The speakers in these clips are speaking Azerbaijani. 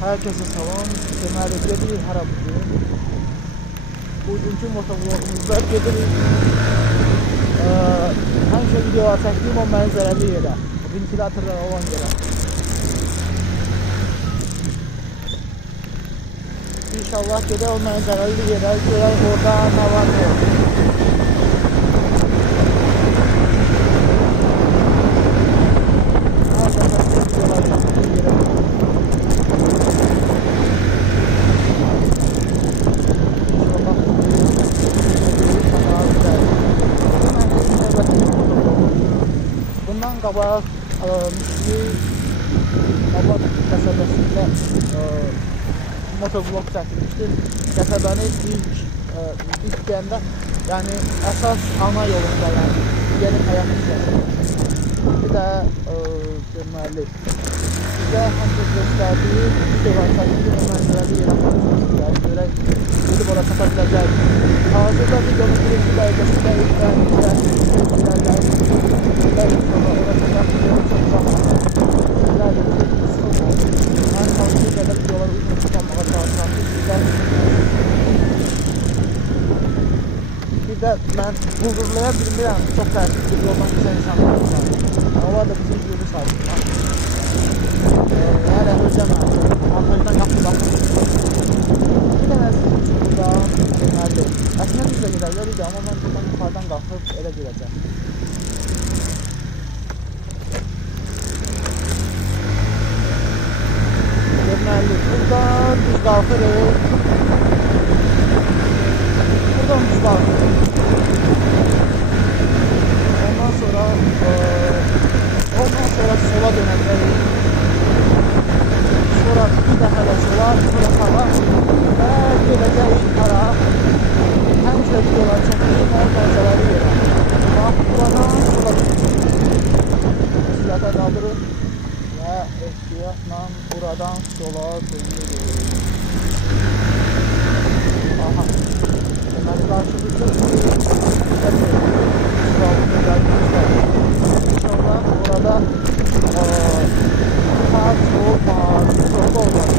Herkese salam. Deməli, gedirik hara bugün. Bugünkü motovlogumuzda gedirik. Həmişə videolar çəkdiyim o mənzərəli yerə. Ventilatorlar olan yerə. İnşallah gedək o mənzərəli yerə. Görək orada nə var ne yok. Bundan qabaq Müşli Abad qəsəbəsində motovlog çəkmişdim. Qəsəbəni ilk deyəndə, yəni əsas ana yolunda, yəni yeni həyat hissəsi. Bir də deməli, bizə həmçə göstərdiyi videolar çəkmişdim, o mənzərəli yerə aparmışlar. Görək, gedib ora çata biləcək. Hazırda videonun birinci dəqiqəsində bir də mən uğurlaya bilmirəm, çox tərtibli yoldan güzel insanlar var. Onlar da bizim yolu sayılır. Hələ özləmədim, montajdan yapılan. Bir də mən sizin üçün buradan deməli, əslində biz də gedərlər idi, amma mən buradan yuxarıdan qalxıb elə gedəcəm. Deməli, buradan biz qalxırıq. Buradan biz qalxırıq. Ondan sonra sola dönəcəyik. Sonra bir dəfə də sola, sonra sağa və gedəcəyik hara. Həmişə videolar çəkmişim, o mənzərəli yerə. Bax, buradan sola dönəcəyik. Silata qaldırıq və ehtiyatla buradan sola dönürük. Aha, deməli qarşımızda İnşallah orada saat soğuk olmaz.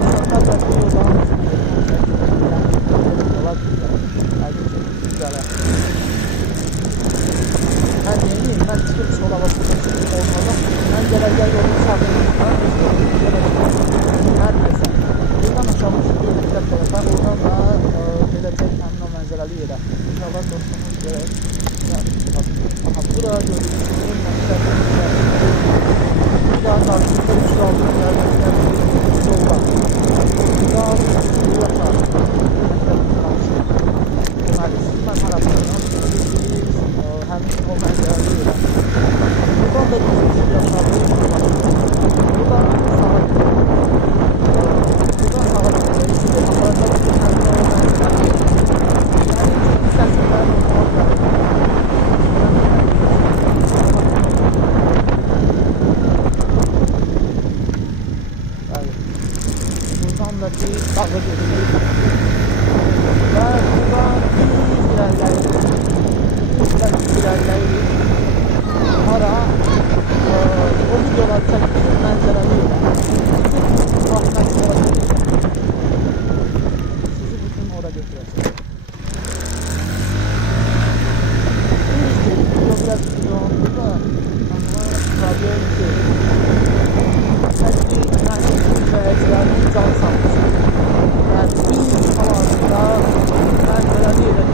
İnsanlar da bu yoldan ben yeniyim, ben çıkıp sola basıp olmalı. Ben geleceği yolun sağlığından her neyse. Buradan aşağı çıkıyor bir dakika. Ben buradan daha gelecek hemen o mənzərəli yerə. İnşallah dostumuz görək. Aha, bura görürüz. Burada qarşımızda 3 aldığım yerlərdə yol var. Buradan buraya qarşı. Deməli, sizdən tarafından həmin o mənzərəli yerə. Buradan da bir yaşadığı buradan sağa gidiyor. Buradan sağa gidiyor. Şimdi aparacaq ki, həmin o mənzərəli yerə. Buradan da bir dağı görürük və buradan ilerləyirik. Hara o videolar çəkmişim mənzərəli yerə. Bax, mənzərəli yerə. Sizi bütün ora götürəcək. Biraz videolarımızda amma problem şey. Hətta yəni izləyicilərinin can sağlığı. Yəni biz hal-hazırda mənzərəli yerə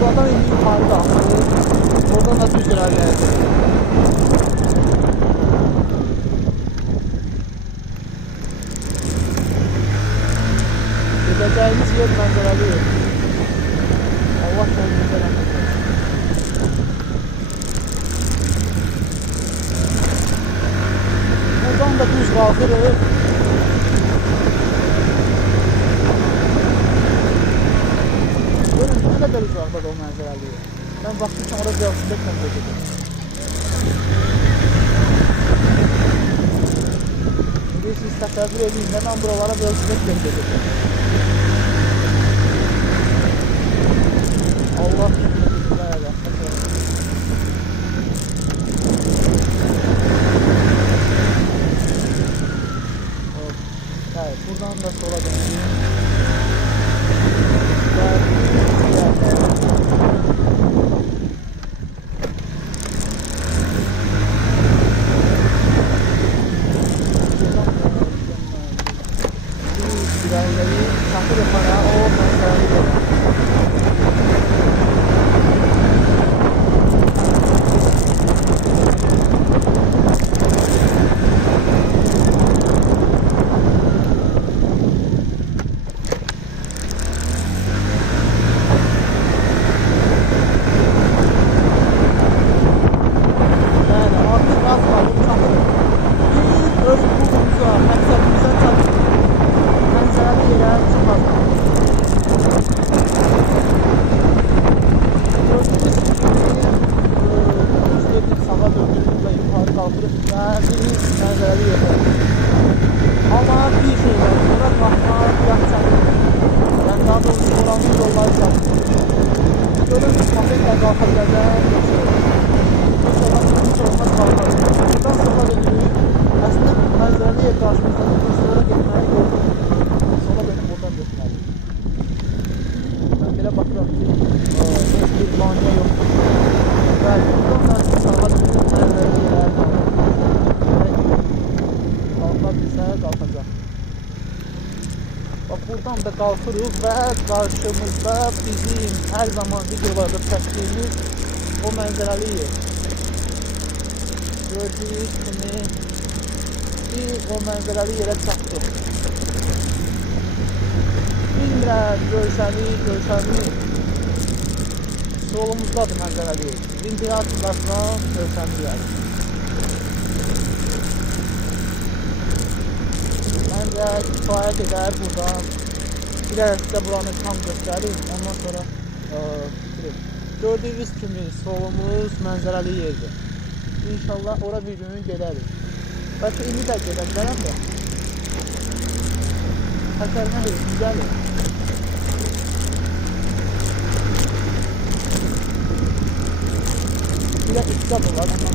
buradan indi yukarı qalxırıq. Oradan da düz irəliləyəcək. Gedəcəyimiz yer mənzərəli yer. Allah yolumuza rəhmət etsin. Buradan da düz qalxırıq. Görün, nə qədər uzaqda o mənzərəli yer. Mən vaxtı ki, orada velosipedlə gedirdim. siz təsəvvür edin də mən buralara velosiped gedirdim. Allah güzel eləsin. Evet, buradan da sola döneyim. Buradan da qalxırıq və qarşımızda bizim hər zaman videolarda çəkdiyimiz o mənzərəli yer. Gördüyünüz kimi biz o mənzərəli yerə çatdıq. Bilmirəm, görsəniz. Solumuzdadır mənzərəli yer. Videoya açıqlasına görsəniz. Məncə kifayət edər buradan. İlərə sizə buranı tam göstərim, ondan sonra bitirim. Gördüyünüz kimi solumuz mənzərəli yerdir. İnşallah ora bir gün gedərik. Bəlkə indi də gedə bilərəm də. Xətərinə heç güzəlir. Bir də iqtisad olar, ondan